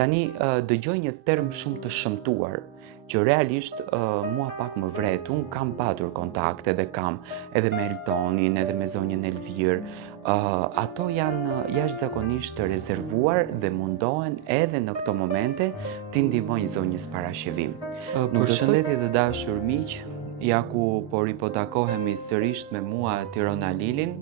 Tani dëgjoj një term shumë të shëmtuar, që realisht mua pak më vret. Unë kam patur kontakte dhe kam edhe me Eltonin, edhe me zonjën Elvir. Ato janë jashtëzakonisht të rezervuar dhe mundohen edhe në këto momente t'i ndihmojnë zonjës Parashevi. Përshëndetje të dashur miq, ja ku po ripotakohemi sërish me mua Tirona Lilin,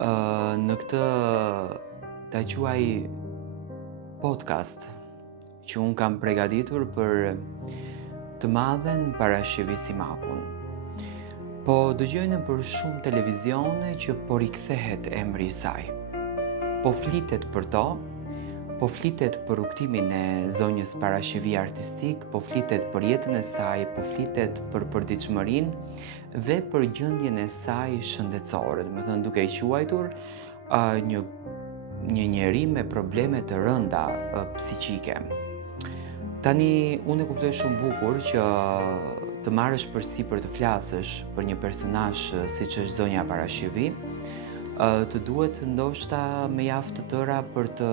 në këtë ta quaj podcast që unë kam përgatitur për të madhen Parashevi Simakun. Po dëgjojnë për shumë televizione që po rikthehet emri i saj. Po flitet për to, po flitet për rukëtimin e zonjës Parashevi artistik, po flitet për jetën e saj, po flitet për përditshmërinë dhe për gjendjen e saj shëndetësore, domethënë duke i quajtur një njeri me probleme të rënda psiqike. Tani, unë e kuptoj shumë bukur që të marrësh përsipër të flasësh për një personazh siç është zonja Parashevi, të duhet ndoshta me javë të tëra për të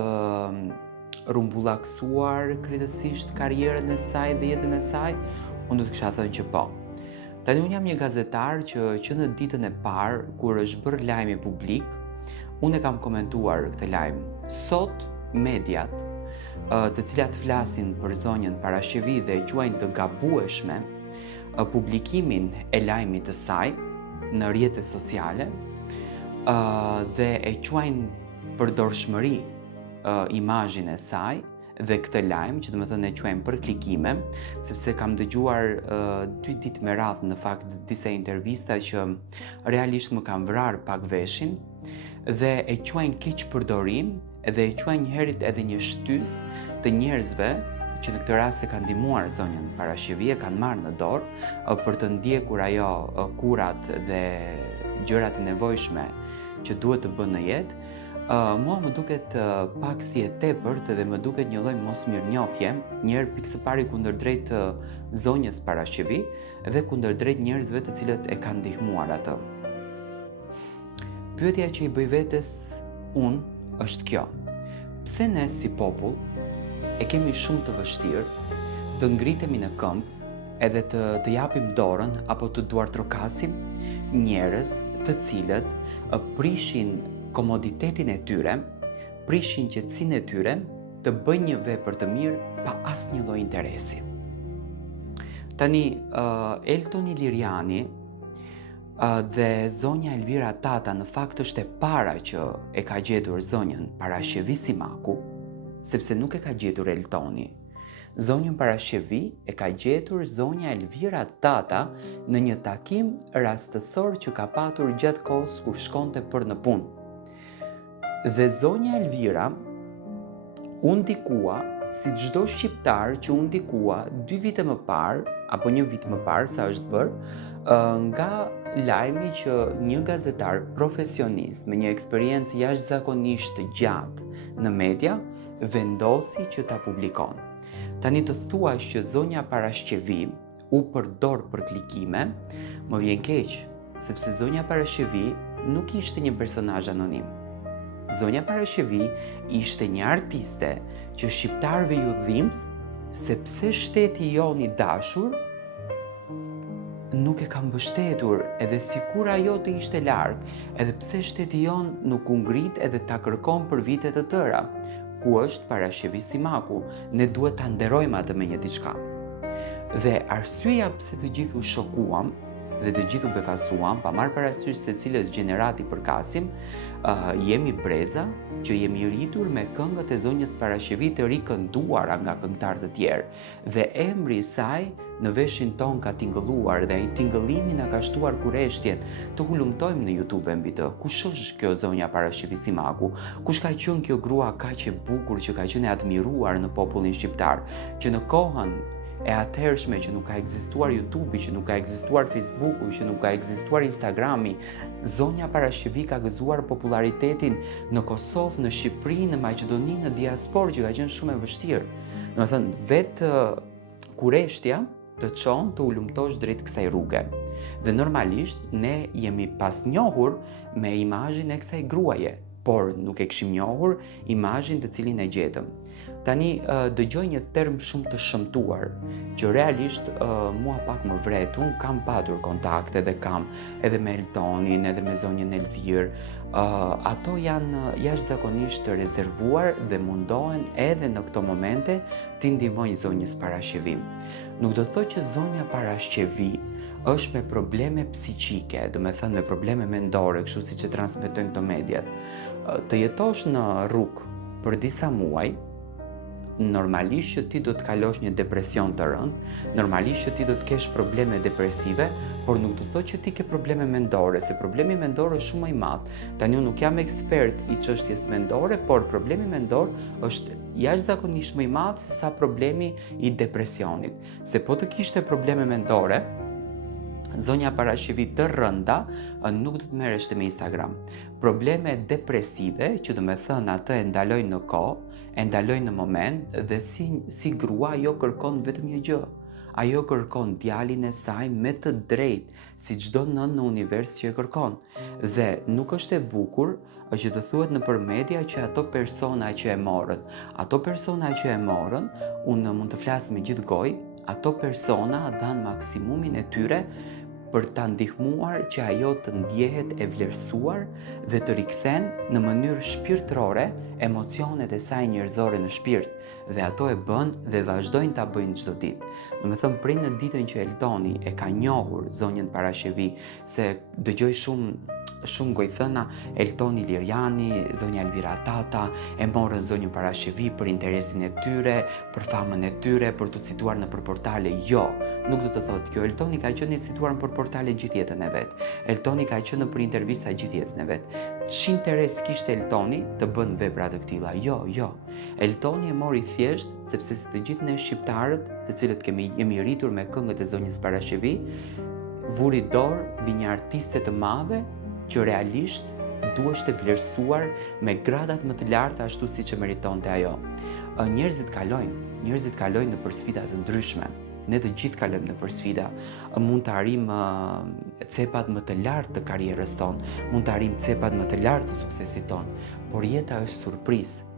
rumbullaksuar kryesisht karrierën e saj dhe jetën e saj. Unë do të kisha thënë që po. Tani, unë jam një gazetar që në ditën e parë kur është bërë lajmi publik, unë e kam komentuar këtë lajm. Sot mediat, të cilat flasin për zonjën Parashevi dhe e quajnë të gabueshme publikimin e lajmit të saj në rrjetet sociale dhe e quajnë përdorshmëri imazhin e saj dhe këtë lajm, që domethënë e quajnë për klikime, sepse kam dëgjuar 2 ditë me radhë në fakt disa intervista që realisht më kanë vrarë pak veshin dhe e quajnë keq përdorim dhe e quajnë njëherët edhe një shtys të njerëzve që në këtë rast e kanë ndihmuar zonjën Parashevi, e kanë marrë në dorë për të ndjekur ajo kurat dhe gjërat e nevojshme që duhet të bënë në jetë. Mua më duket pak si e tepërt dhe më duket një lloj mosmirënjohje, njëherë pikë së pari kundërdrejt zonjës Parashevi dhe kundërdrejt njerëzve të cilët e kanë ndihmuar atë. Pyetja që i bëj vetes unë është kjo: pse ne si popull e kemi shumë të vështirë të ngritemi në këmbë edhe të japim dorën apo të duartrokasim njerëz të cilët prishin komoditetin e tyre, prishin qetësinë e tyre të bëjnë një vepër të mirë pa asnjë lloj interesi. Tani, Eltoni Liriani dhe zonja Elvira Tata në fakt është e para që e ka gjetur zonjën Parashevi Simaku, sepse nuk e ka gjetur Eltoni. Zonjën Parashevi e ka gjetur zonja Elvira Tata në një takim rastësor që ka patur gjatë kohës kur shkonte për në punë. Dhe zonja Elvira u ndikua si çdo shqiptar që u ndikua 2 vite më parë apo 1 vit më parë sa është bërë nga lajmi që një gazetar profesionist me një eksperiencë jashtëzakonisht të gjatë në media vendosi që ta publikon. Tani të thuash që zonja Parashevi u përdor për klikime, më vjen keq, sepse zonja Parashevi nuk ishte një personazh anonim. Zonja Parashevi ishte një artiste që shqiptarëve ju dhimbs sepse shteti jon i dashur nuk e ka mbështetur, edhe sikur ajo të ishte larg, edhe pse shteti jon nuk u ngrit edhe ta kërkon për vite të tëra. Ku është Parashevi Simaku? Ne duhet ta nderojmë atë me një diçka. Dhe arsyeja pse të gjithë u shokuam dhe të gjithë u befasuam, pa marrë parasysh se cilës gjenerati përkasim, jemi breza që jemi rritur me këngët e zonjës Parashevi të rikënduara nga këngëtar të tjerë. Dhe emri i saj në veshin ton ka tingëlluar dhe ai tingëllimi na ka shtuar kureshtjen të hulumtojmë në YouTube mbi të. Kush është kjo zonja Parashevi Simaku? Kush ka qenë kjo grua kaq e bukur që ka qenë e admiruar në popullin shqiptar, që në kohën e atëhershme që nuk ka ekzistuar YouTube, që nuk ka ekzistuar Facebooku, që nuk ka ekzistuar Instagrami, zonja Parashevi ka gëzuar popularitetin në Kosovë, në Shqipëri, në Maqedoni, në diasporë, që ka qenë shumë e vështirë. Domethënë, vetë kureshtja të çon të ulumtosh drejt kësaj rruge. Dhe normalisht ne jemi pas njohur me imazhin e kësaj gruaje, por nuk e kishim njohur imazhin të cilin e gjetëm. Tani dëgjoj një term shumë të shëmtuar, që realisht mua pak më vret. Unë kam patur kontakte dhe kam edhe me Eltonin, edhe me zonjën Elvir. Ato janë jashtëzakonisht të rezervuar dhe mundohen edhe në këto momente t'i ndihmojnë zonjës Parashevim. Nuk do të thotë që zonja Parashevi është me probleme psiqike, do me thënë me probleme mendore, kështu siç e transmetojnë këto mediat. Të jetosh në rrugë për disa muaj, normalisht që ti do të kalosh një depresion të rëndë, normalisht që ti do të kesh probleme depresive, por nuk do të thotë që ti ke probleme mendore, se problemi mendor është shumë më i madh. Tani unë nuk jam ekspert i çështjes mendore, por problemi mendor është jashtëzakonisht më i madh se sa problemi i depresionit. Se po të kishte probleme mendore, zonja Parashevi të rënda nuk do të merreshte me Instagram. Probleme depresive, që do me thënë atë e ndaloj në kohë, e ndaloj në moment, dhe si grua ajo kërkon vetëm një gjë. Ajo kërkon djalin e saj me të drejtë, si çdo nën në univers që e kërkon. Dhe nuk është e bukur që të thuhet nëpër media që ato persona që e morën. Ato persona që e morën, unë mund të flas me gjithë gojë, ato persona dhanë maksimumin e tyre për ta ndihmuar që ajo të ndjehet e vlerësuar dhe të rikthen në mënyrë shpirtërore emocionet e saj njerëzore në shpirt, dhe ato e bën dhe vazhdojnë ta bëjnë çdo ditë. Do me thënë, prej në ditën që Eltoni e ka njohur zonjën Parashevi, se dëgjoj shumë gojthëna, Eltoni Liriani, zonja Elvira Tata, e morën zonjën Parashevi për interesin e tyre, për famën e tyre, për të cituar në për portale. Jo, nuk do të thotë kjo. Eltoni ka qenë i cituar në për portale gjithë jetën e vet. Eltoni ka qenë për intervista gjithë jetën e vet. Ç'interes kishte Eltoni të bën vepra të këtilla? Jo. Eltoni e mori thjesht sepse si të gjithë ne shqiptarët, të cilët jemi rritur me këngët e zonjës Parashevi, vuri dorë mbi një artiste të madhe që realisht duhet të vlerësuar me gradat më të larta ashtu siç e meritonte ajo. Njerëzit kalojnë nëpër sfida të ndryshme. Ne të gjithë kalojmë nëpër sfida. Mund të arrim cepat më të lartë të karrierës tonë, mund të arrim cepat më të lartë të suksesit tonë, por jeta është surprizë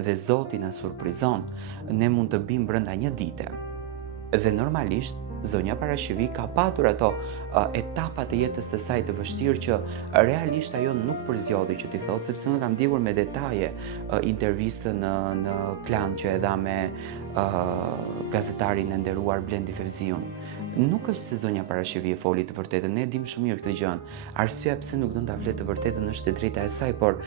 dhe Zoti na surprizon. Ne mund të bim brenda një dite. Dhe normalisht zonja Parashevi ka patur ato etapat e jetës të saj të vështirë që realisht ajo nuk përzjodhi që t'i thotë, sepse unë kam ndjekur me detaje intervistën në Klan që e dha me gazetarin e nderuar Blendi Fevziun. Nuk është se zonja Parashevi e foli të vërtetën, ne dim shumë mirë këtë gjë. Arsyeja pse nuk do ta flet të vërtetën është e drejta e saj, por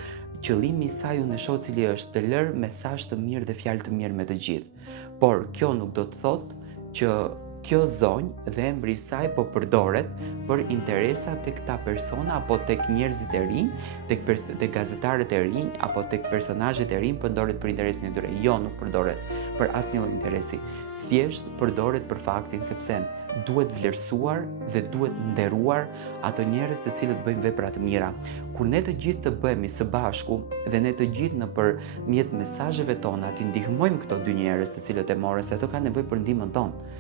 qëllimi i saj unë e shoh cili është të lërë mesazh të mirë dhe fjalë të mirë me të gjithë. Por kjo nuk do të thotë që kjo zonjë dhe embri i saj po përdoret për interesa tek këta persona apo tek njerëzit e rinj, tek gazetarët e rinj apo tek personazhet e rinj, përdoret për interesin e tyre. Jo, nuk përdoret për asnjë lloj interesi. Thjesht përdoret për faktin sepse duhet vlerësuar dhe duhet nderuar ato njerëz të cilët bëjnë vepra të mira. Kur ne të gjithë të bëhemi së bashku dhe ne të gjithë nëpërmjet mesazheve tona t'i ndihmojmë këto dy njerëz të cilët e morën, se ato kanë nevojë për ndihmën tonë.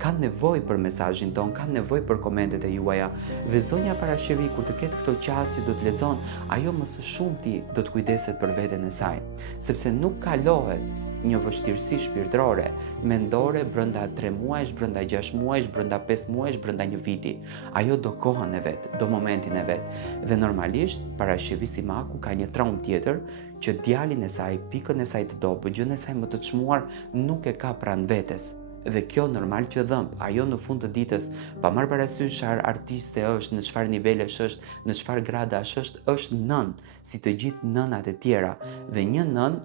Kanë nevojë për mesazhin ton, kanë nevojë për komentet e juaja. Dhe zonja Parashevi kur të ketë këto qasje do të lexon, ajo më së shumti do të kujdeset për veten e saj, sepse nuk kalohet një vështirësi shpirtërore, mendore brenda 3 muajsh, brenda 6 muajsh, brenda 5 muajsh, brenda një viti. Ajo do kohën e vet, do momentin e vet. Dhe normalisht Parashevi Simaku ka një traumë tjetër që djalin e saj, pikën e saj të dobët, gjën e saj më të çmuar nuk e ka pranë vetes. Dhe kjo normal që dhëmb, ajo në fund të ditës, pa marrë parasysh çfarë artiste është, në çfarë nivelesh është, në çfarë gradash është nën, si të gjithë nënat e tjera. Dhe një nën,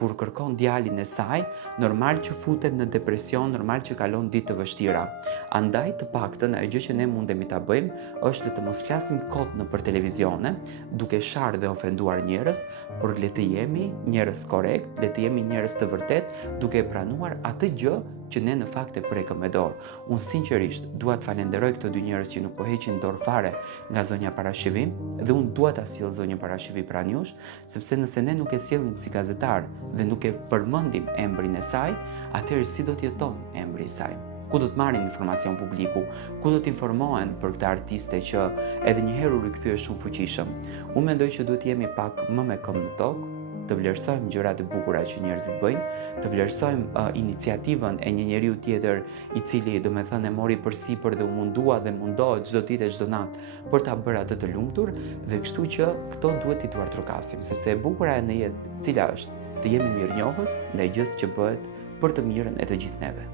kur kërkon djalin e saj, normal që futet në depresion, normal që kalon ditë të vështira. Andaj të paktën ajo gjë që ne mundemi ta bëjmë është të mos flasim kot nëpër televizione, duke sharë dhe ofenduar njerëz, por le të jemi njerëz korrekt, le të jemi njerëz të vërtet, duke pranuar atë gjë që ne në fakt e prekëm me dorë. Unë sinqerisht dua të falenderoj këto dy njerëz që nuk po heqin dorë fare nga zonja Parashevi, dhe unë dua ta sjell zonjën Parashevi pranë jush, sepse nëse ne nuk e sjellim si gazetar dhe nuk e përmendim emrin e saj, atëherë si do të jeton emri i saj? Ku do të marrin informacion publiku? Ku do të informohen për këtë artiste që edhe një herë u rikthye shumë fuqishëm? Unë mendoj që duhet jemi pak më me këmbë në tokë, të vlerësojmë gjërat e bukura që njerëzit bëjnë, të vlerësojmë iniciativën e një njeriu tjetër i cili, domethënë, e mori përsipër dhe u mundua dhe mundohet çdo ditë e çdo natë për ta bërë atë të lumtur, dhe kështu që këto duhet t'i duartrokasim, sepse e bukura në jetë cila është të jemi mirënjohës ndaj gjës që bëhet për të mirën e të gjithë neve.